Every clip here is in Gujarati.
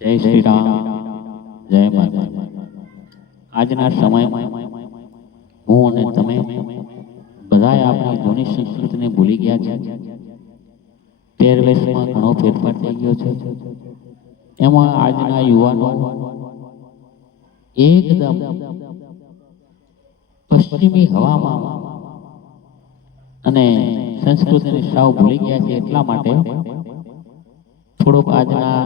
જય શ્રી રામ, જય માતા। આજના સમયમાં હું અને તમે બધાએ આપણી જૂની સંસ્કૃતિને ભૂલી ગયા છે। પહેરવેશમાં ઘણો ફેરફાર થઈ ગયો છે। એમાં આજના યુવાનો એકદમ પશ્ચિમી હવામાં અને સંસ્કૃતિને સાવ ભૂલી ગયા છે। એટલા માટે થોડોક આજના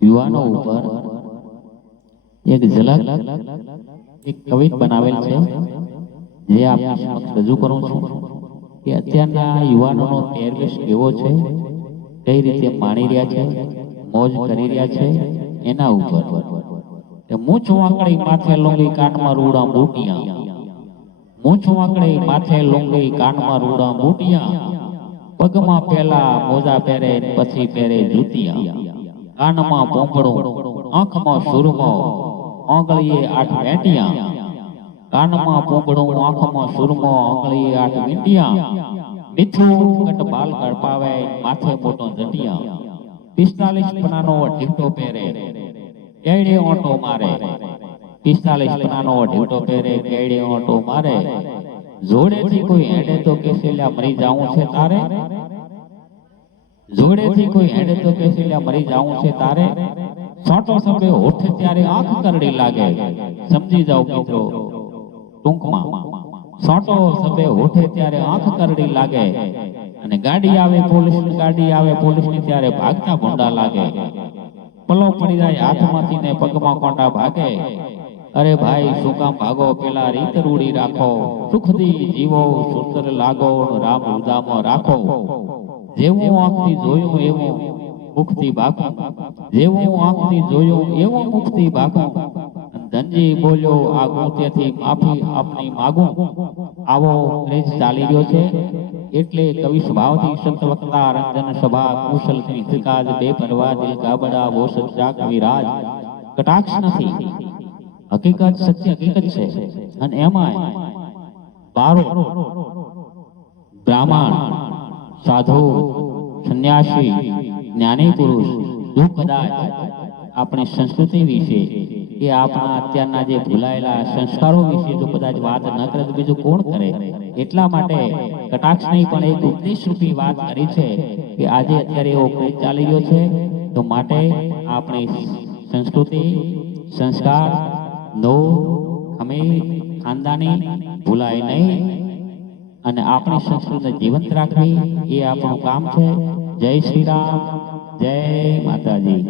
યુવાનો ઉપર એક ઝલક એક કવિત બનાવેલ છે, જે આપની સમક્ષ રજૂ કરું છું કે અત્યારના યુવાનોનો પહેરવેશ કેવો છે, કઈ રીતે માણી રહ્યા છે, મોજ કરી રહ્યા છે, એના ઉપર કે મૂછ વાંકડી માથે લોંગી કાનમાં રૂડા બૂટિયા, મૂછ વાંકડી માથે લોંગી કાનમાં રૂડા બૂટિયા, પગમાં પેલા મોજા પહેરે પછી પહેરે જૂતિયા, કાનમાં પોંપડું આંખમાં સુરમો આંગળીએ 8 વેંટિયા, કાનમાં પોંપડું આંખમાં સુરમો આંગળીએ 8 વેંટિયા, મીઠું કટ બાલ કડપાવે માથે મોટો જટિયા, 45 પનાનો ઢીંટો પહેરે કેડે ઓટો મારે, 45 પનાનો ઢીંટો પહેરે કેડે ઓટો મારે, જોડેથી કોઈ હેડે તો કેસેલા મરી જાવું છે તારે, જોડેથી કોઈ હેડે તો કેસેલા મરી જાવું છે તારે, છોટો સબે હોઠ ત્યારે આંખ કરડી લાગે, સમજી જાઓ મિત્રો ટૂંકમાં છોટો સબે હોઠે ત્યારે આંખ કરડી લાગે, અને ગાડી આવે પોલીસની ત્યારે ભાગતા ભોંડા લાગે, પલો પડી જાય હાથમાંથી ને પગમાં કોંડા ભાગે, અરે ભાઈ શું કામ ભાગો પેલા રીત રૂડી રાખો, સુખથી જીવો સુંદર લાગો રામ ઉદામો રાખો, જેવું આંખથી જોયું એવું મુખથી ભાગો, જેવું આંખથી જોયું એવું મુખથી ભાગો, ધનજી બોલ્યો આગું તેથી માફી આપની માગું, આવો ક્રેઝ ચાલી રહ્યો છે। એટલે કવિ સ્વભાવથી સંત વક્તા રંજન સભા કુશલ હિતકાજ બેપરવા દિલ ગાબડા વો સચ્ચા કવિરાજ, કટાક્ષ નથી, હકીકત સત્ય હકીકત છે। અને એમાંય બારો બ્રાહ્મણ સાધુ સંન્યાસી જ્ઞાની પુરુષ જો કદાચ આપણી સંસ્કૃતિ વિશે કે આપણા અત્યારના જે ભૂલાયેલા સંસ્કારો વિશે જો કદાચ વાત ન કરે તો બીજું કોણ કરે। એટલા માટે કટાક્ષ નહીં પણ એક ઉપદેશરૂપી વાત કરી છે કે આજે અત્યારે એવો ક્રેઝ ચાલી ગયો છે, તો માટે આપણી સંસ્કૃતિ સંસ્કાર નો ખમી ખાનદાની ભૂલાય નહીં અને આપણી સંસ્કૃતિને જીવંત રાખવી એ આપણું કામ છે। જય શ્રી રામ, જય માતાજી।